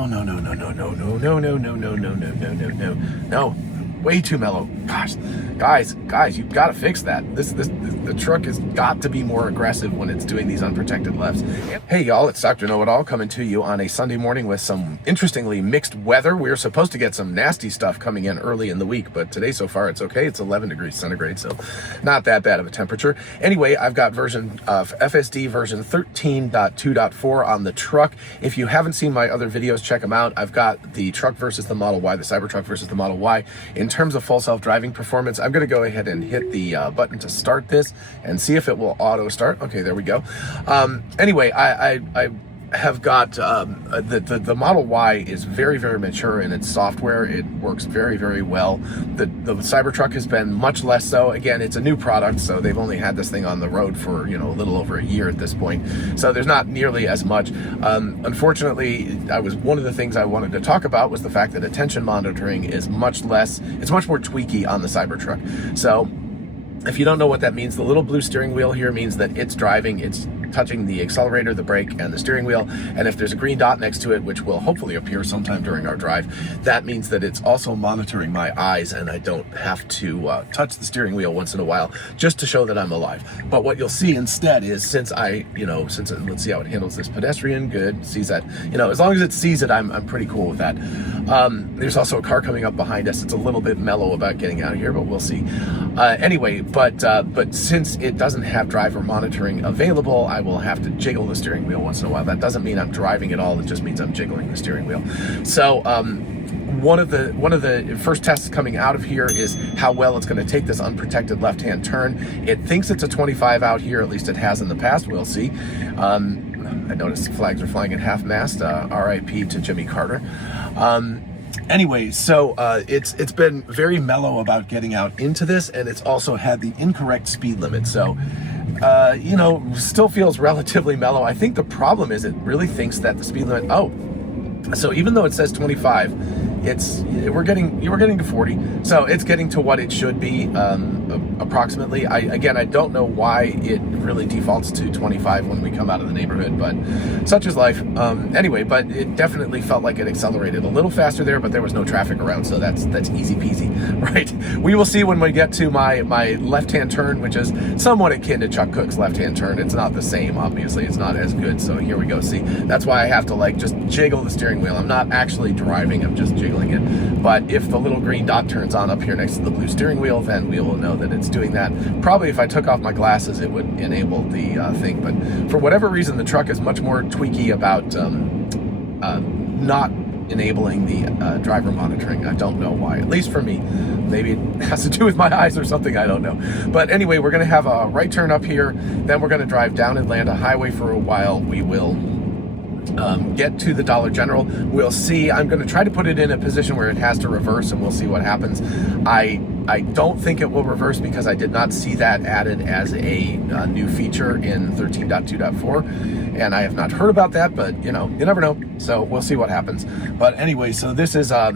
Oh, no, no, no, no, no, no, no, no, no, no, no, no, no, no, no, no. Way too mellow. Gosh, guys, you've got to fix that. The truck has got to be more aggressive when it's doing these unprotected lefts. Hey y'all, it's Dr. Know-It-All coming to you on a Sunday morning with some interestingly mixed weather. We were supposed to get some nasty stuff coming in early in the week, but today so far it's okay. It's 11 degrees centigrade, so not that bad of a temperature. Anyway, I've got version of FSD version 13.2.4 on the truck. If you haven't seen my other videos, check them out. I've got the truck versus the Model Y, the Cybertruck versus the Model Y. In terms of full self-driving performance, I'm going to go ahead and hit the button to start this and see if it will auto start. Okay, there we go. Anyway, I have got the Model Y is very, very mature in its software. It works very, very well. The Cybertruck has been much less so. Again, it's a new product, so they've only had this thing on the road for a little over a year at this point. So there's not nearly as much. Unfortunately, one of the things I wanted to talk about was the fact that attention monitoring is much less. It's much more tweaky on the Cybertruck. So if you don't know what that means, the little blue steering wheel here means that it's driving, it's touching the accelerator, the brake, and the steering wheel. And if there's a green dot next to it, which will hopefully appear sometime during our drive, that means that it's also monitoring my eyes and I don't have to touch the steering wheel once in a while just to show that I'm alive. But what you'll see instead is let's see how it handles this pedestrian. Good, sees that, as long as it sees it, I'm pretty cool with that. There's also a car coming up behind us. It's a little bit mellow about getting out of here, but we'll see. Anyway, but since it doesn't have driver monitoring available, I will have to jiggle the steering wheel once in a while. That doesn't mean I'm driving at all. It just means I'm jiggling the steering wheel. So one of the first tests coming out of here is how well it's going to take this unprotected left-hand turn. It thinks it's a 25 out here, at least it has in the past. We'll see. I noticed flags are flying at half-mast. RIP to Jimmy Carter. Anyway, so it's been very mellow about getting out into this, and it's also had the incorrect speed limit. So, still feels relatively mellow. I think the problem is it really thinks that the speed limit, so even though it says 25, we're getting to 40. So it's getting to what it should be, approximately. I don't know why it really defaults to 25 when we come out of the neighborhood, but such is life. Anyway, but it definitely felt like it accelerated a little faster there, but there was no traffic around, so that's easy peasy, right? We will see when we get to my left-hand turn, which is somewhat akin to Chuck Cook's left-hand turn. It's not the same, obviously. It's not as good, so here we go. See, that's why I have to just jiggle the steering wheel. I'm not actually driving, I'm just jiggling it. But if the little green dot turns on up here next to the blue steering wheel, then we will know that it's doing that. Probably if I took off my glasses, it would enable the thing. But for whatever reason, the truck is much more tweaky about not enabling the driver monitoring. I don't know why, at least for me. Maybe it has to do with my eyes or something, I don't know. But anyway, we're going to have a right turn up here. Then we're going to drive down Atlanta Highway for a while. We will get to the Dollar General. We'll see. I'm going to try to put it in a position where it has to reverse, and we'll see what happens. I don't think it will reverse because I did not see that added as a new feature in 13.2.4, and I have not heard about that, but you never know. So we'll see what happens. But anyway, so this is I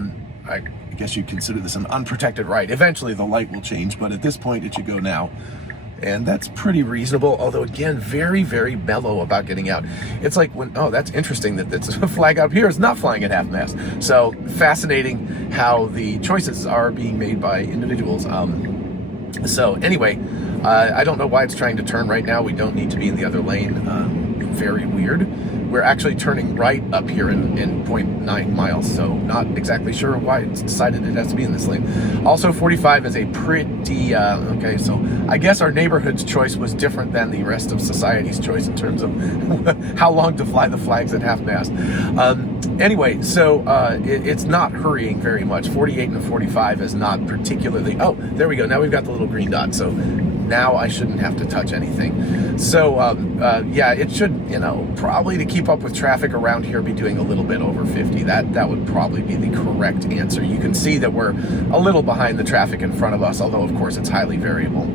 guess you'd consider this an unprotected right. Eventually the light will change, but at this point it should go now. And that's pretty reasonable, although again, very, very mellow about getting out. It's like that's interesting that it's a flag up here is not flying at half-mast. So fascinating how the choices are being made by individuals. So anyway, I don't know why it's trying to turn right now. We don't need to be in the other lane. Very weird. We're actually turning right up here in 0.9 miles, so not exactly sure why it's decided it has to be in this lane. Also, 45 is a pretty, okay, so I guess our neighborhood's choice was different than the rest of society's choice in terms of how long to fly the flags at half-mast. Anyway, so it's not hurrying very much. 48 and 45 is not particularly, oh, there we go. Now we've got the little green dot, so now I shouldn't have to touch anything. So, yeah, it should, probably to keep up with traffic around here, be doing a little bit over 50. That would probably be the correct answer. You can see that we're a little behind the traffic in front of us, although, of course, it's highly variable.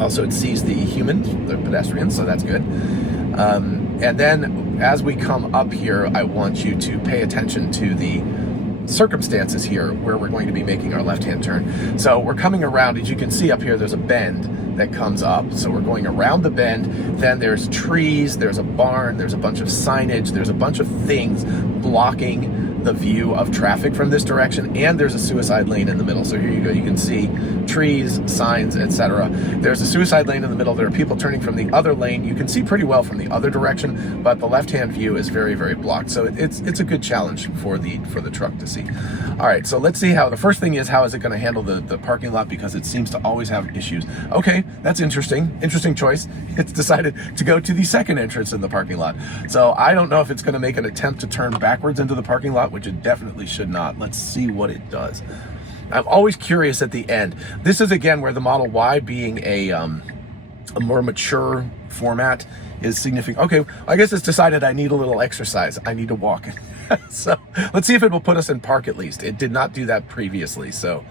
Also, it sees the humans, the pedestrians, so that's good. And then as we come up here, I want you to pay attention to the circumstances here where we're going to be making our left-hand turn. So we're coming around, as you can see up here, there's a bend that comes up. So we're going around the bend, then there's trees, there's a barn, there's a bunch of signage, there's a bunch of things blocking the view of traffic from this direction, and there's a suicide lane in the middle. So here you go, you can see trees, signs, etc. There's a suicide lane in the middle. There are people turning from the other lane. You can see pretty well from the other direction, but the left-hand view is very, very blocked. So it's a good challenge for the truck to see. All right, so let's see how, the first thing is, how is it going to handle the parking lot, because it seems to always have issues. Okay, that's interesting choice. It's decided to go to the second entrance in the parking lot. So I don't know if it's going to make an attempt to turn backwards into the parking lot, which it definitely should not. Let's see what it does. I'm always curious at the end. This is again where the Model Y, being a more mature format, is significant. Okay, I guess it's decided I need a little exercise. I need to walk. So let's see if it will put us in park at least. It did not do that previously. So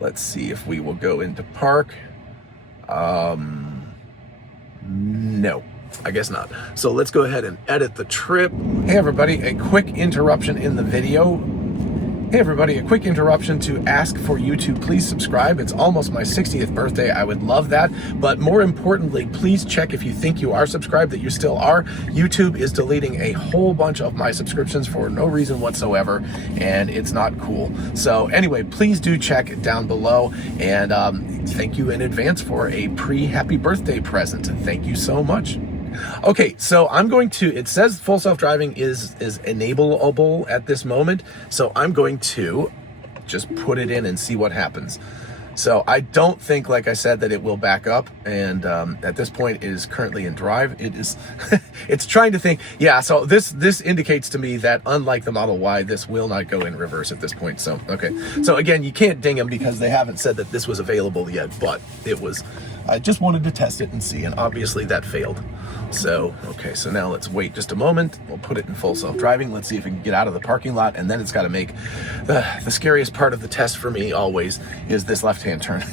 let's see if we will go into park. No, I guess not. So let's go ahead and edit the trip. Hey everybody, a quick interruption in the video. Hey everybody, a quick interruption to ask for you to please subscribe. It's almost my 60th birthday. I would love that. But more importantly, please check if you think you are subscribed, that you still are. YouTube is deleting a whole bunch of my subscriptions for no reason whatsoever, and it's not cool. So anyway, please do check down below, and thank you in advance for a pre-happy birthday present. Thank you so much. Okay, so I'm going to, it says full self-driving is enableable at this moment, so I'm going to just put it in and see what happens. So I don't think, like I said, that it will back up, and at this point it is currently in drive. It is, it's trying to think, yeah, so this indicates to me that unlike the Model Y, this will not go in reverse at this point. So, okay. So again, you can't ding them because they haven't said that this was available yet, but it was, I just wanted to test it and see, and obviously that failed. So, okay, so now let's wait just a moment. We'll put it in full self-driving. Let's see if we can get out of the parking lot, and then it's got to make the scariest part of the test for me always is this left-hand turn.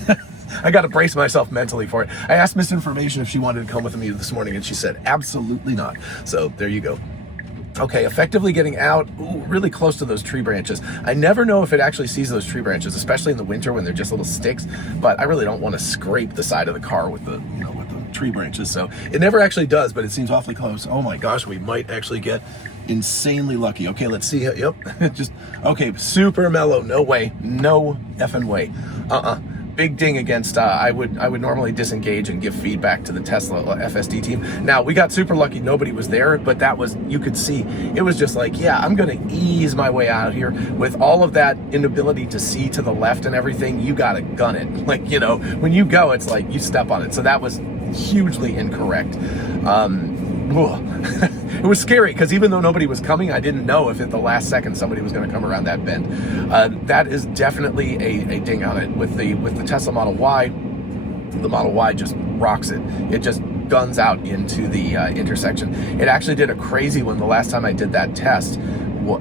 I got to brace myself mentally for it. I asked Misinformation if she wanted to come with me this morning, and she said absolutely not. So there you go. Okay, effectively getting out, really close to those tree branches. I never know if it actually sees those tree branches, especially in the winter when they're just little sticks, but I really don't want to scrape the side of the car with the, you know, with the tree branches. So it never actually does, but it seems awfully close. Oh my gosh, we might actually get insanely lucky. Okay, let's see. Yep, just, okay, super mellow. No way, no effing way. Big ding against, I would normally disengage and give feedback to the Tesla FSD team. Now, we got super lucky, nobody was there, but that was, you could see, it was just like, yeah, I'm gonna ease my way out here. With all of that inability to see to the left and everything, you gotta gun it. Like, you know, when you go, it's like, you step on it. So that was hugely incorrect. It was scary because even though nobody was coming, I didn't know if at the last second somebody was going to come around that bend. That is definitely a ding on it. With the Tesla Model Y, the Model Y just rocks it. It just guns out into the intersection. It actually did a crazy one the last time I did that test.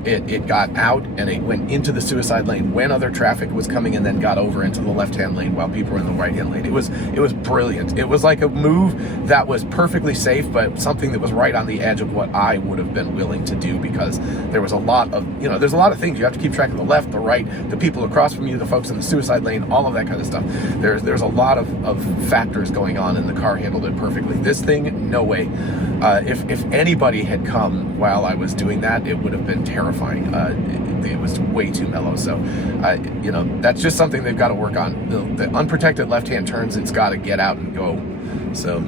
It got out and it went into the suicide lane when other traffic was coming, and then got over into the left-hand lane while people were in the right-hand lane. It was brilliant. It was like a move that was perfectly safe, but something that was right on the edge of what I would have been willing to do, because there was a lot of, you know, there's a lot of things. You have to keep track of the left, the right, the people across from you, the folks in the suicide lane, all of that kind of stuff. There's a lot of factors going on, and the car handled it perfectly. This thing, no way. If anybody had come while I was doing that, it would have been terrifying. It was way too mellow. So, you know, that's just something they've got to work on. The unprotected left-hand turns, it's got to get out and go. So,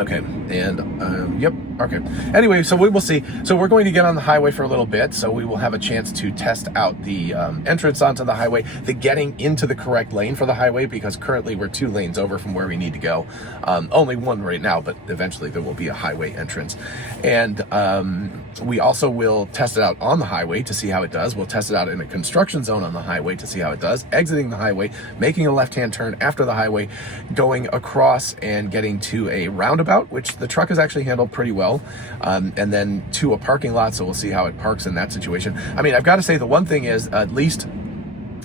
okay, and yep, okay. Anyway, so we will see. So we're going to get on the highway for a little bit, so we will have a chance to test out the entrance onto the highway, the getting into the correct lane for the highway, because currently we're 2 lanes over from where we need to go. Only 1 right now, but eventually there will be a highway entrance. And we also will test it out on the highway to see how it does. We'll test it out in a construction zone on the highway to see how it does, exiting the highway, making a left-hand turn after the highway, going across and getting to a roundabout, which the truck has actually handled pretty well, and then to a parking lot, so we'll see how it parks in that situation. I mean, I've got to say, the one thing is, at least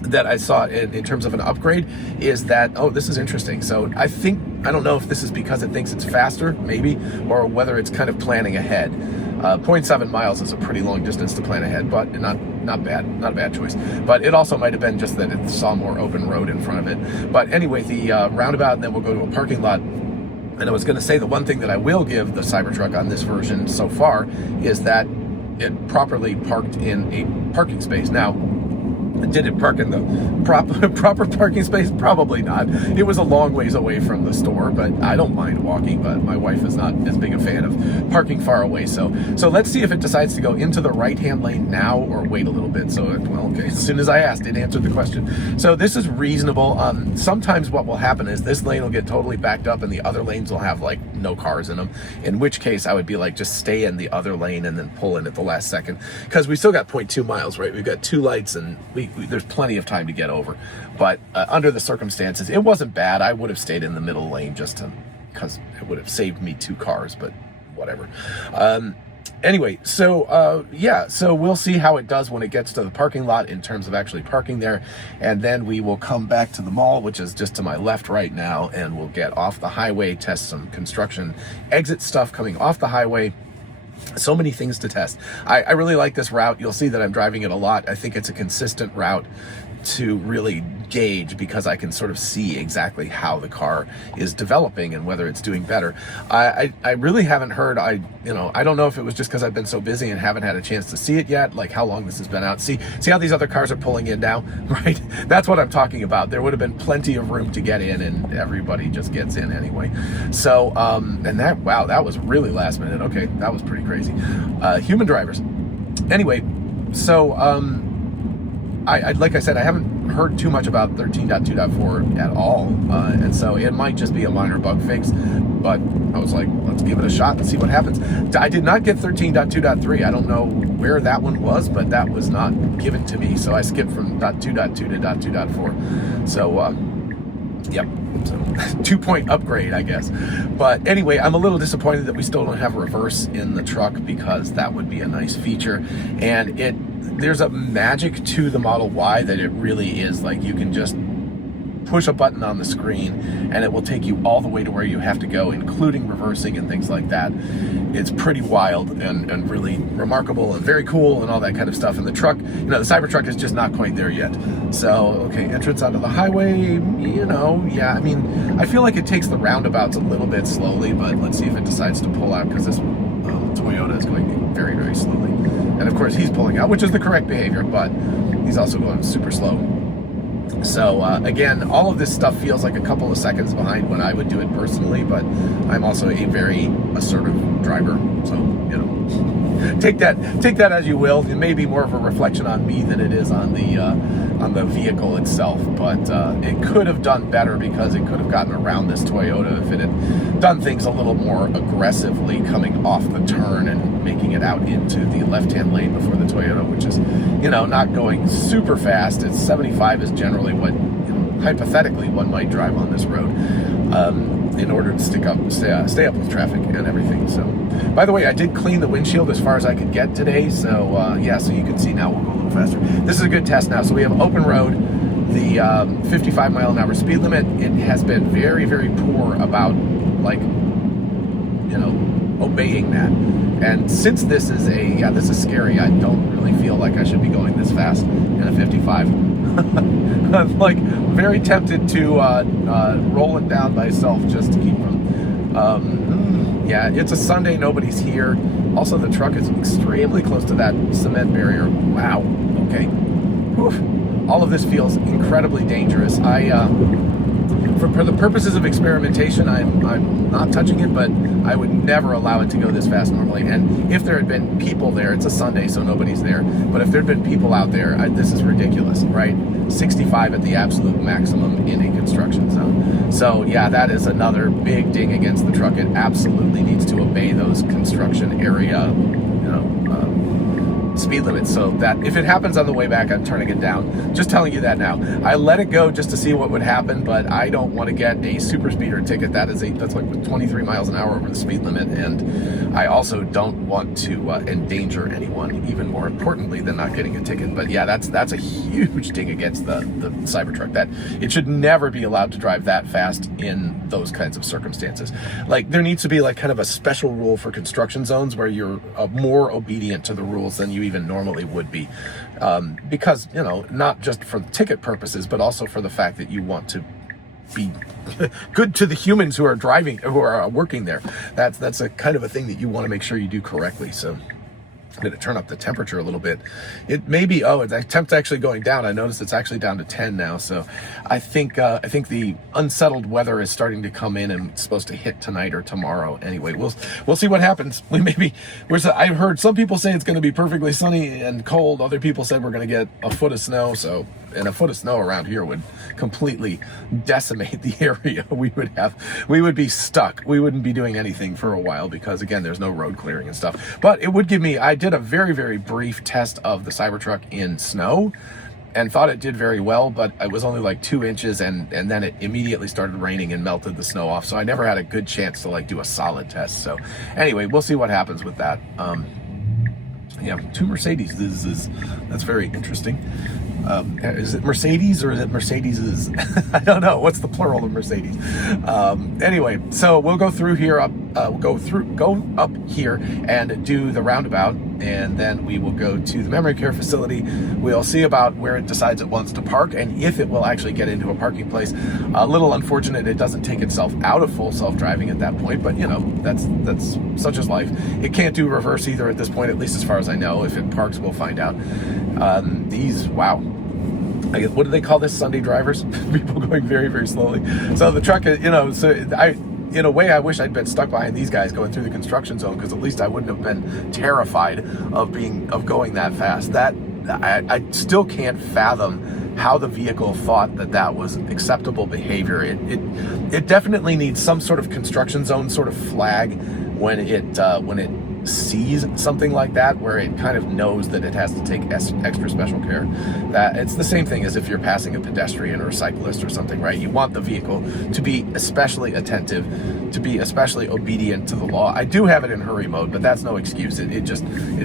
that I saw in terms of an upgrade, is that, oh, this is interesting. So I think I don't know if this is because it thinks it's faster, maybe, or whether it's kind of planning ahead. 0.7 miles is a pretty long distance to plan ahead, but not bad, not a bad choice. But it also might have been just that it saw more open road in front of it. But anyway, the roundabout, and then we'll go to a parking lot. And I was going to say the one thing that I will give the Cybertruck on this version so far is that it properly parked in a parking space. Now, did it park in the proper parking space? Probably not. It was a long ways away from the store, but I don't mind walking, but my wife is not as big a fan of parking far away. So let's see if it decides to go into the right-hand lane now or wait a little bit. So, well, okay, as soon as I asked, it answered the question. So this is reasonable. Sometimes what will happen is this lane will get totally backed up and the other lanes will have like no cars in them, in which case I would be like, just stay in the other lane and then pull in at the last second, because we still got 0.2 miles, right? We've got 2 lights and there's plenty of time to get over. But under the circumstances, it wasn't bad. I would have stayed in the middle lane just because it would have saved me 2 cars, but whatever. Anyway, so yeah, so we'll see how it does when it gets to the parking lot in terms of actually parking there, and then we will come back to the mall, which is just to my left right now, and we'll get off the highway, test some construction exit stuff coming off the highway. So many things to test. I really like this route. You'll see that I'm driving it a lot. I think it's a consistent route to really gauge, because I can sort of see exactly how the car is developing and whether it's doing better. I really haven't heard, I don't know if it was just because I've been so busy and haven't had a chance to see it yet, like how long this has been out. See how these other cars are pulling in now, right? That's what I'm talking about. There would have been plenty of room to get in, and everybody just gets in anyway. So, and that was really last minute. Okay, that was pretty crazy. Human drivers. Anyway, so, like I said, I haven't heard too much about 13.2.4 at all, and so it might just be a minor bug fix, but I was like, let's give it a shot and see what happens. I did not get 13.2.3. I don't know where that one was, but that was not given to me, so I skipped from .2.2 to .2.4. So, yep. So 2-point upgrade, I guess. But anyway, I'm a little disappointed that we still don't have reverse in the truck, because that would be a nice feature. And there's a magic to the Model Y that it really is like you can just push a button on the screen and it will take you all the way to where you have to go, including reversing and things like that. It's pretty wild and really remarkable and very cool and all that kind of stuff. And the truck, the Cybertruck is just not quite there yet. So, okay, entrance onto the highway, yeah, I mean, I feel like it takes the roundabouts a little bit slowly, but let's see if it decides to pull out, because this Toyota is going very, very slowly. And of course he's pulling out, which is the correct behavior, but he's also going super slow. So again, all of this stuff feels like a couple of seconds behind when I would do it personally, but I'm also a very assertive driver, so take that as you will. It may be more of a reflection on me than it is on the vehicle itself, but it could have done better, because it could have gotten around this Toyota if it had done things a little more aggressively, coming off the turn and making it out into the left-hand lane before the Toyota, which is, not going super fast. It's 75 is generally what, hypothetically one might drive on this road, in order to stay up with traffic and everything. So, by the way, I did clean the windshield as far as I could get today. So, yeah, so you can see now we'll go a little faster. This is a good test now. So we have open road, the 55 mile an hour speed limit. It has been very, very poor about, obeying that. And since this is this is scary, I don't really feel like I should be going this fast in a 55. I'm like very tempted to roll it down myself just to keep from. Yeah, it's a Sunday, nobody's here. Also, the truck is extremely close to that cement barrier. Wow. Okay. Whew. All of this feels incredibly dangerous. For the purposes of experimentation, I'm not touching it, but I would never allow it to go this fast normally. And if there had been people there, it's a Sunday, so nobody's there, but if there had been people out there, this is ridiculous, right? 65 at the absolute maximum in a construction zone. So yeah, that is another big ding against the truck. It absolutely needs to obey those construction area, speed limit, so that if it happens on the way back, I'm turning it down. Just telling you that now. I let it go just to see what would happen, but I don't want to get a super speeder ticket. That's like 23 miles an hour over the speed limit, and I also don't want to endanger anyone, even more importantly than not getting a ticket. But yeah, that's a huge ding against the Cybertruck. That it should never be allowed to drive that fast in those kinds of circumstances. Like, there needs to be like kind of a special rule for construction zones where you're more obedient to the rules than you even normally would be, because, you know, not just for the ticket purposes, but also for the fact that you want to be good to the humans who are driving, who are working there. That's a kind of a thing that you want to make sure you do correctly. So I'm going to turn up the temperature a little bit. It may be, the temp's actually going down. I noticed it's actually down to 10 now. So I think the unsettled weather is starting to come in, and it's supposed to hit tonight or tomorrow. Anyway, we'll see what happens. I've heard some people say it's going to be perfectly sunny and cold. Other people said we're going to get a foot of snow. And a foot of snow around here would completely decimate the area. We would be stuck. We wouldn't be doing anything for a while because, again, there's no road clearing and stuff. But it would give me, I did a very, very brief test of the Cybertruck in snow and thought it did very well, but it was only like 2 inches, and then it immediately started raining and melted the snow off. So I never had a good chance to like do a solid test. So anyway, we'll see what happens with that. Yeah, 2 Mercedes. That's very interesting. Is it Mercedes or is it Mercedes? I don't know. What's the plural of Mercedes? Anyway, so we'll go through here, go up here and do the roundabout, and then we will go to the memory care facility. We'll see about where it decides it wants to park and if it will actually get into a parking place. A little unfortunate it doesn't take itself out of full self-driving at that point, but you know, that's such as life. It can't do reverse either at this point, at least as far as I know. If it parks, we'll find out. Wow. What do they call this? Sunday drivers? People going very, very slowly. So the truck, in a way, I wish I'd been stuck behind these guys going through the construction zone, because at least I wouldn't have been terrified of going that fast. I still can't fathom how the vehicle thought that was acceptable behavior. It definitely needs some sort of construction zone sort of flag when it sees something like that, where it kind of knows that it has to take extra special care. That it's the same thing as if you're passing a pedestrian or a cyclist or something, right? You want the vehicle to be especially attentive, to be especially obedient to the law. I do have it in hurry mode, but that's no excuse. It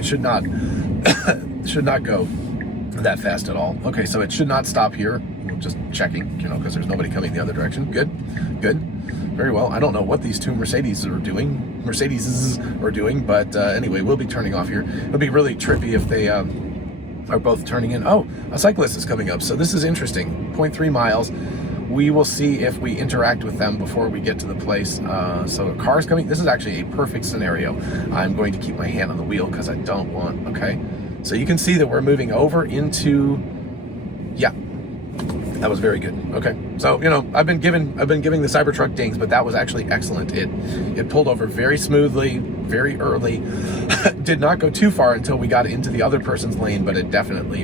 should not should not go that fast at all. Okay, so it should not stop here. We're just checking, because there's nobody coming the other direction. Good. Very well. I don't know what these 2 Mercedes are doing, but anyway, we'll be turning off here. It'll be really trippy if they are both turning in. Oh, a cyclist is coming up, so this is interesting. 0.3 miles. We will see if we interact with them before we get to the place. So a car's coming. This is actually a perfect scenario. I'm going to keep my hand on the wheel because I don't want, okay. So you can see that we're moving over into, yeah. That was very good. Okay, so I've been giving the Cybertruck dings, but that was actually excellent. It pulled over very smoothly, very early. Did not go too far until we got into the other person's lane, but it definitely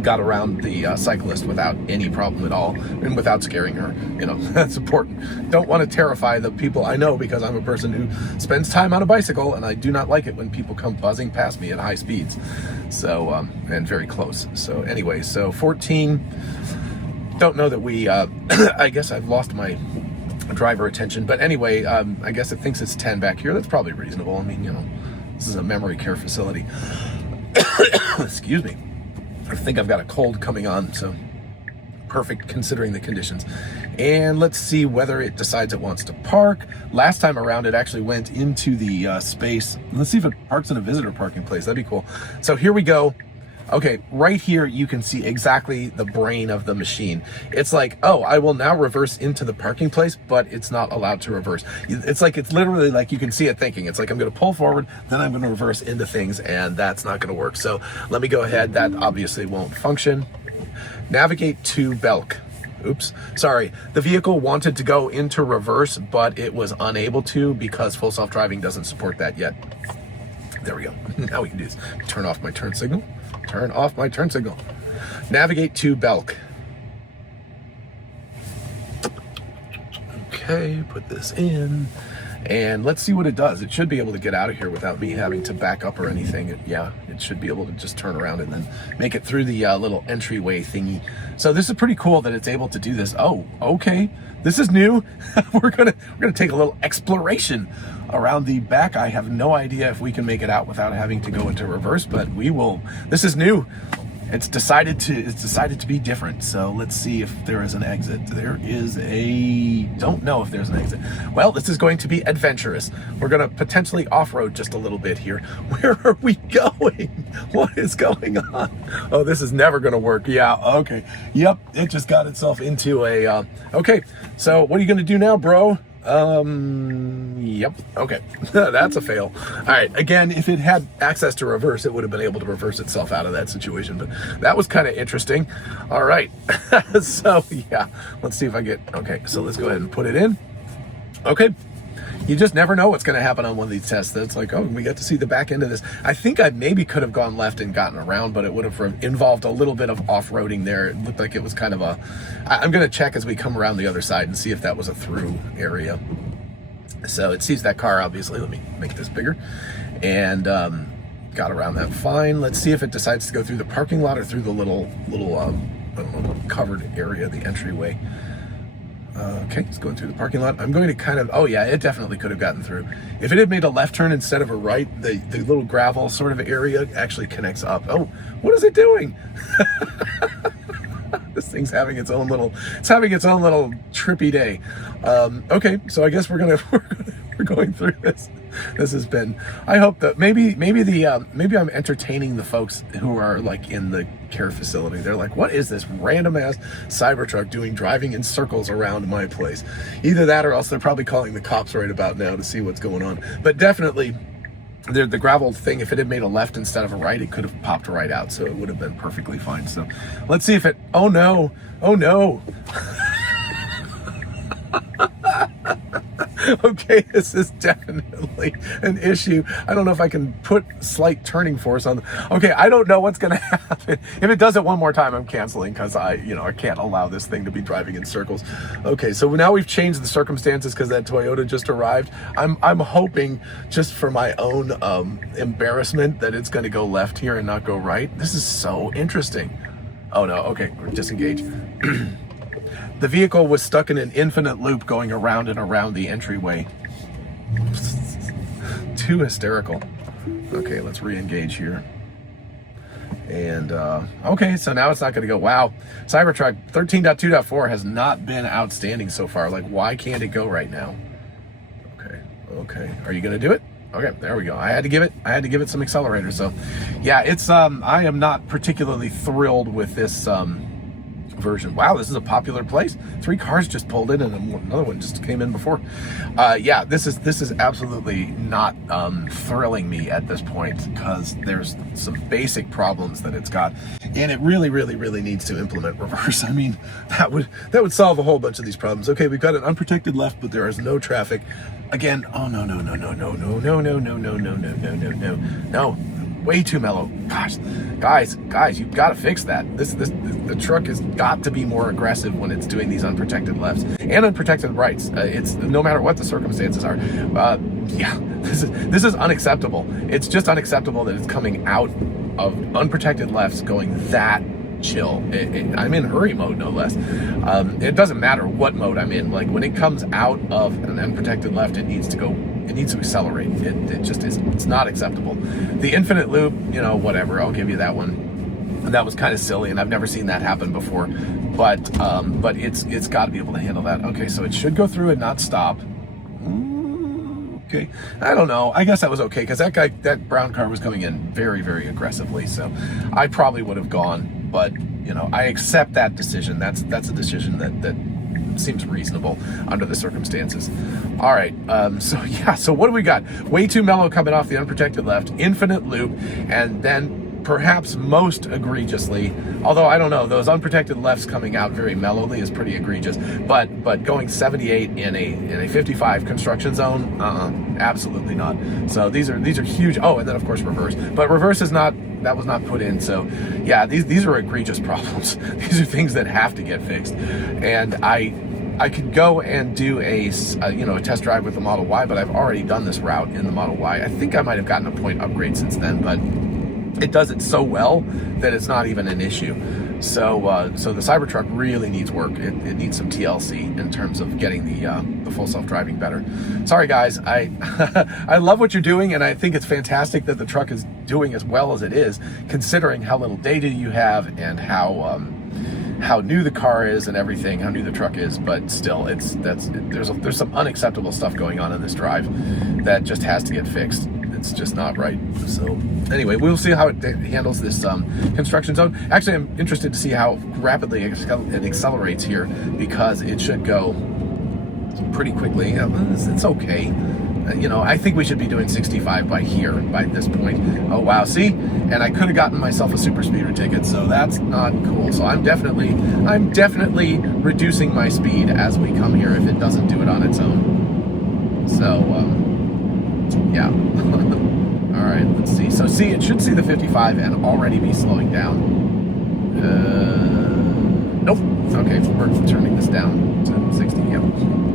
got around the cyclist without any problem at all, and without scaring her. That's important. Don't want to terrify the people I know, because I'm a person who spends time on a bicycle, and I do not like it when people come buzzing past me at high speeds. So and very close. So anyway, so 14. Don't know that we, I guess I've lost my driver attention, but anyway, I guess it thinks it's 10 back here. That's probably reasonable. I mean, this is a memory care facility. Excuse me. I think I've got a cold coming on, so perfect considering the conditions. And let's see whether it decides it wants to park. Last time around, it actually went into the space. Let's see if it parks in a visitor parking place. That'd be cool. So here we go. Okay, right here you can see exactly the brain of the machine. It's like, oh, I will now reverse into the parking place, but it's not allowed to reverse. It's literally like you can see it thinking. It's like, I'm going to pull forward, then I'm going to reverse into things, and that's not going to work. So let me go ahead. That obviously won't function. Navigate to Belk. Oops, sorry. The vehicle wanted to go into reverse, but it was unable to because full self-driving doesn't support that yet. There we go. Now we can do this. Turn off my turn signal. Turn off my turn signal. Navigate to Belk. Okay, put this in. And let's see what it does. It should be able to get out of here without me having to back up or anything. Yeah, it should be able to just turn around and then make it through the little entryway thingy. So this is pretty cool that it's able to do this. Oh, okay. This is new. we're gonna take a little exploration around the back. I have no idea if we can make it out without having to go into reverse, but we will. This is new. It's decided to be different. So let's see if there is an exit. There is don't know if there's an exit. Well, this is going to be adventurous. We're going to potentially off-road just a little bit here. Where are we going? What is going on? Oh, this is never going to work. Yeah, okay. Yep, it just got itself into a, okay. So what are you going to do now, bro? Yep. Okay. That's a fail. All right. Again, if it had access to reverse, it would have been able to reverse itself out of that situation, but that was kind of interesting. All right. So yeah, let's see if I get, okay. So let's go ahead and put it in. Okay. You just never know what's going to happen on one of these tests. It's like, oh, we got to see the back end of this. I think I maybe could have gone left and gotten around, but it would have involved a little bit of off-roading there. It looked like it was kind of a, I'm going to check as we come around the other side and see if that was a through area. So it sees that car, obviously. Let me make this bigger. And got around that fine. Let's see if it decides to go through the parking lot or through the little I don't know, covered area, the entryway. Okay, it's going through the parking lot. I'm going to kind of, oh yeah, it definitely could have gotten through. If it had made a left turn instead of a right, the little gravel sort of area actually connects up. Oh, what is it doing? This thing's having its own little trippy day. Okay, so I guess we're going through this. This has been, I hope that maybe I'm entertaining the folks who are like in the care facility. They're like, what is this random ass Cybertruck driving in circles around my place? Either that or else they're probably calling the cops right about now to see what's going on. But definitely the gravel thing, if it had made a left instead of a right, it could have popped right out. So it would have been perfectly fine. So let's see if it, oh no. Okay, this is definitely an issue. I don't know if I can put slight turning force on. Okay, I don't know what's going to happen. If it does it one more time, I'm canceling because I can't allow this thing to be driving in circles. Okay, so now we've changed the circumstances because that Toyota just arrived. I'm hoping, just for my own embarrassment, that it's going to go left here and not go right. This is so interesting. Oh no, okay, disengage. The vehicle was stuck in an infinite loop going around and around the entryway. Too hysterical. Okay, let's re-engage here. And, okay, so now it's not going to go. Wow. Cybertruck 13.2.4 has not been outstanding so far. Like, why can't it go right now? Okay. Are you going to do it? Okay, there we go. I had to give it some accelerator. So, yeah, it's, I am not particularly thrilled with this, version. Wow, this is a popular place. 3 cars just pulled in and another one just came in before. Yeah, this is absolutely not thrilling me at this point because there's some basic problems that it's got, and it really needs to implement reverse. I mean, that would solve a whole bunch of these problems. Okay, we've got an unprotected left, but there is no traffic. Again, oh no. Way too mellow. Gosh, guys, you've got to fix that. The truck has got to be more aggressive when it's doing these unprotected lefts and unprotected rights. It's no matter what the circumstances are. Yeah, this is unacceptable. It's just unacceptable that it's coming out of unprotected lefts going that chill. I'm in hurry mode, no less. It doesn't matter what mode I'm in. Like when it comes out of an unprotected left, it needs to go. It needs to accelerate. It just is. It's not acceptable. The infinite loop, whatever. I'll give you that one. That was kind of silly, and I've never seen that happen before. But it's got to be able to handle that. Okay, so it should go through and not stop. Okay, I don't know. I guess that was okay because that brown car was coming in very aggressively. So I probably would have gone, but I accept that decision. That's a decision that seems reasonable under the circumstances. All right, so what do we got? Way too mellow coming off the unprotected left, infinite loop, and then perhaps most egregiously, although I don't know, those unprotected lefts coming out very mellowly is pretty egregious, but going 78 in a 55 construction zone, absolutely not. So these are huge. Oh, and then of course reverse, but reverse is not. That was not put in. So yeah, these are egregious problems. These are things that have to get fixed. And I could go and do a test drive with the Model Y, but I've already done this route in the Model Y. I think I might have gotten a point upgrade since then, but it does it so well that it's not even an issue. So the Cybertruck really needs work. It needs some TLC in terms of getting the full self-driving better. Sorry guys, I I love what you're doing, and I think it's fantastic that the truck is doing as well as it is, considering how little data you have and how new the car is and everything, how new the truck is. But still, there's some unacceptable stuff going on in this drive that just has to get fixed. It's just not right. So anyway, we'll see how it handles this construction zone. Actually, I'm interested to see how rapidly it accelerates here, because it should go pretty quickly. It's okay. I think we should be doing 65 by this point. Oh wow, see? And I could have gotten myself a super speeder ticket, so that's not cool. So I'm definitely reducing my speed as we come here if it doesn't do it on its own. So yeah. All right, let's see. So see, it should see the 55 and already be slowing down. Nope. Okay, we're turning this down to 60. Yep.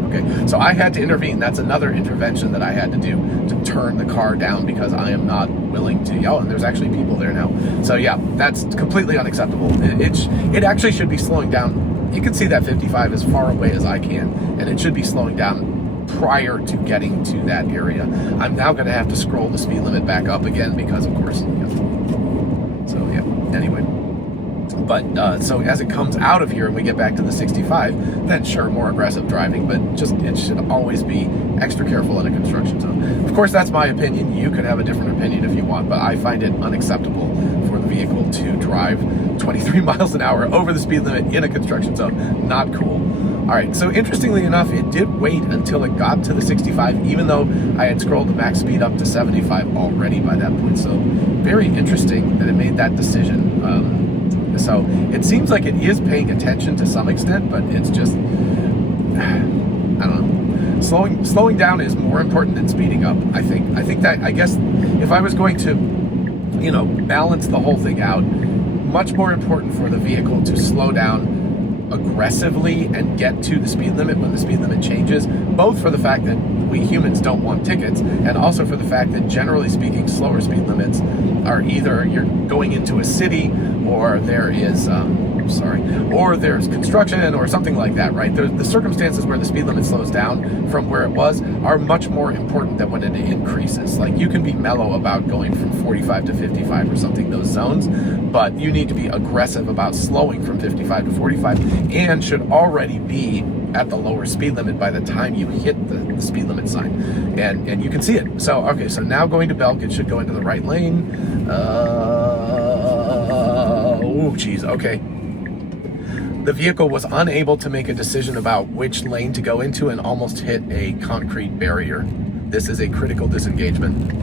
Okay, so I had to intervene. That's another intervention that I had to do, to turn the car down, because I am not willing to. Oh, and there's actually people there now. So yeah, that's completely unacceptable. It actually should be slowing down. You can see that 55 as far away as I can, and it should be slowing down prior to getting to that area. I'm now going to have to scroll the speed limit back up again, because of course. So yeah. Anyway. But so as it comes out of here and we get back to the 65, then sure, more aggressive driving, but it should always be extra careful in a construction zone. Of course, that's my opinion. You could have a different opinion if you want, but I find it unacceptable for the vehicle to drive 23 miles an hour over the speed limit in a construction zone. Not cool. All right, so interestingly enough, it did wait until it got to the 65, even though I had scrolled the max speed up to 75 already by that point. So very interesting that it made that decision. So it seems like it is paying attention to some extent, but it's just, I don't know. Slowing down is more important than speeding up, I think. I guess if I was going to, balance the whole thing out, much more important for the vehicle to slow down aggressively and get to the speed limit when the speed limit changes, both for the fact that we humans don't want tickets, and also for the fact that generally speaking, slower speed limits are either you're going into a city, or there is or there's construction or something like that, right? The circumstances where the speed limit slows down from where it was are much more important than when it increases. Like, you can be mellow about going from 45 to 55 or something, those zones, but you need to be aggressive about slowing from 55 to 45, and should already be at the lower speed limit by the time you hit the speed limit sign, and you can see it. So okay, so now going to Belk, it should go into the right lane. Oh geez, okay. The vehicle was unable to make a decision about which lane to go into and almost hit a concrete barrier. This is a critical disengagement.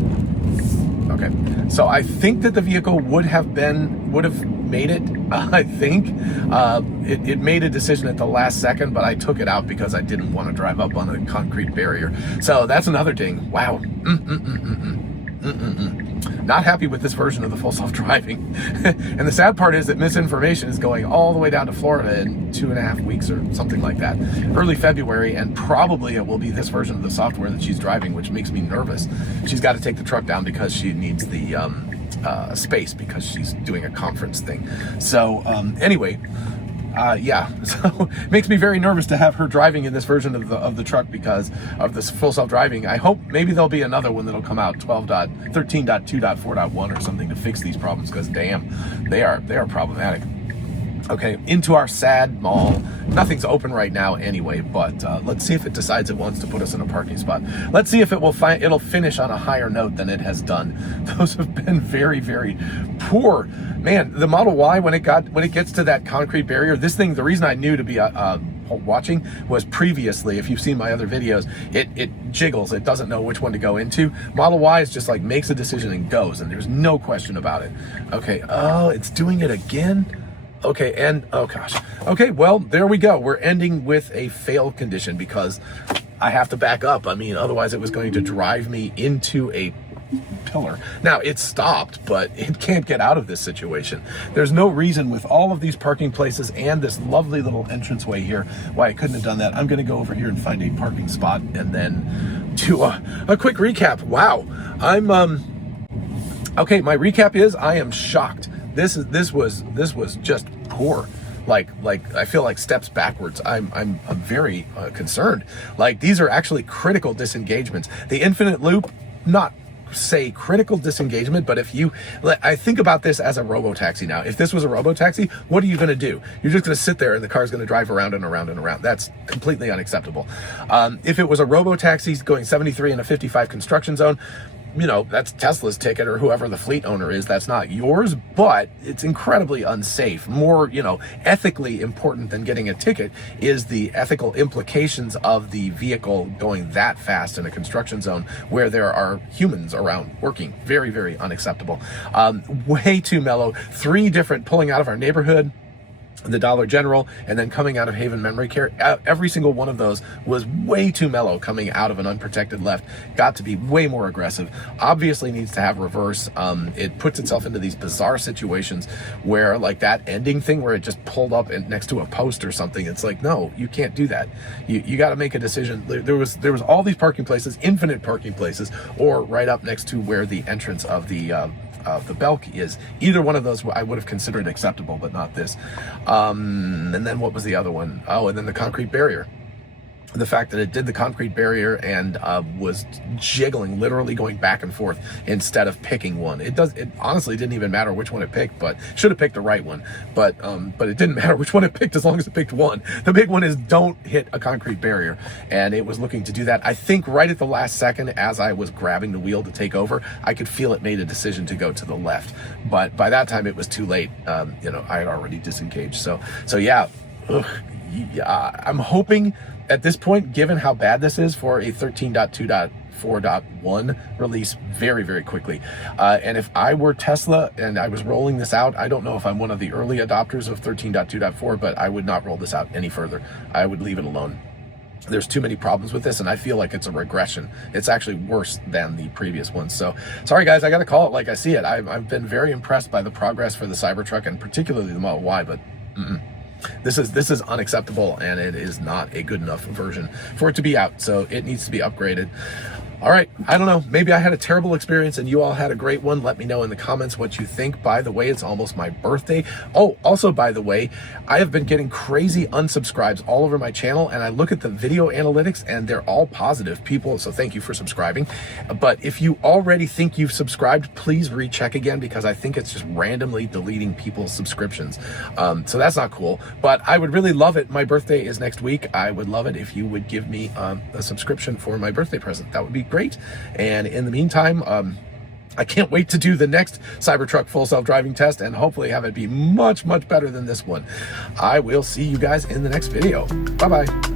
Okay, so I think that the vehicle would have made it. I think it made a decision at the last second, but I took it out because I didn't want to drive up on a concrete barrier. So that's another ding. Wow. Not happy with this version of the full self-driving. And the sad part is that misinformation is going all the way down to Florida in 2.5 weeks or something like that, early February, and probably it will be this version of the software that she's driving, which makes me nervous. She's got to take the truck down because she needs the space, because she's doing a conference thing. So anyway, yeah, so it makes me very nervous to have her driving in this version of the truck because of this full self-driving. I hope maybe there'll be another one that'll come out, 13.2.4.1 or something, to fix these problems, because damn, they are problematic. Okay, into our sad mall. Nothing's open right now anyway, but let's see if it decides it wants to put us in a parking spot. Let's see if it'll finish on a higher note than it has done. Those have been very, very poor. Man, the Model Y, when it gets to that concrete barrier, this thing, the reason I knew to be watching was previously, if you've seen my other videos, it jiggles. It doesn't know which one to go into. Model Y is just like makes a decision and goes, and there's no question about it. Okay, oh, it's doing it again. Okay, and oh gosh. Okay, well, there we go. We're ending with a fail condition because I have to back up. I mean, otherwise it was going to drive me into a pillar. Now, it stopped, but it can't get out of this situation. There's no reason with all of these parking places and this lovely little entranceway here why I couldn't have done that. I'm going to go over here and find a parking spot and then do a quick recap. Wow. Okay, my recap is I am shocked. This was just poor. Like I feel like steps backwards. I'm very concerned. Like, these are actually critical disengagements. The infinite loop, not say critical disengagement, but I think about this as a robo-taxi now. If this was a robo-taxi, what are you going to do? You're just going to sit there and the car's going to drive around and around and around. That's completely unacceptable. If it was a robo-taxi going 73 in a 55 construction zone, you know, that's Tesla's ticket or whoever the fleet owner is. That's not yours, but it's incredibly unsafe. More, you know, ethically important than getting a ticket is the ethical implications of the vehicle going that fast in a construction zone where there are humans around working. Very, very unacceptable. Way too mellow. 3 different pulling out of our neighborhood, the Dollar General, and then coming out of Haven Memory Care. Every single one of those was way too mellow coming out of an unprotected left. Got to be way more aggressive. Obviously needs to have reverse. It puts itself into these bizarre situations where, like that ending thing where it just pulled up next to a post or something. It's like, no, you can't do that. You got to make a decision. There was all these parking places, infinite parking places, or right up next to where the entrance of the Belk is. Either one of those I would have considered acceptable, but not this. And then what was the other one? Oh, and then the concrete barrier. The fact that it did the concrete barrier and was jiggling, literally going back and forth instead of picking one. It honestly didn't even matter which one it picked, but should have picked the right one. But it didn't matter which one it picked as long as it picked one. The big one is don't hit a concrete barrier, and it was looking to do that. I think right at the last second, as I was grabbing the wheel to take over, I could feel it made a decision to go to the left. But by that time, it was too late. You know, I had already disengaged. So yeah, I'm hoping at this point, given how bad this is, for a 13.2.4.1 release very, very quickly. And if I were Tesla and I was rolling this out, I don't know if I'm one of the early adopters of 13.2.4, but I would not roll this out any further. I would leave it alone. There's too many problems with this, and I feel like it's a regression. It's actually worse than the previous one. So, sorry guys, I got to call it like I see it. I've been very impressed by the progress for the Cybertruck and particularly the Model Y, but this is unacceptable, and it is not a good enough version for it to be out. So it needs to be upgraded. All right, I don't know, maybe I had a terrible experience and you all had a great one. Let me know in the comments what you think. By the way, it's almost my birthday. Oh, also, by the way, I have been getting crazy unsubscribes all over my channel, and I look at the video analytics and they're all positive people, so thank you for subscribing. But if you already think you've subscribed, please recheck again, because I think it's just randomly deleting people's subscriptions. So that's not cool, but I would really love it. My birthday is next week. I would love it if you would give me a subscription for my birthday present. That would be great. And in the meantime, I can't wait to do the next Cybertruck full self-driving test and hopefully have it be much, much better than this one. I will see you guys in the next video. Bye-bye.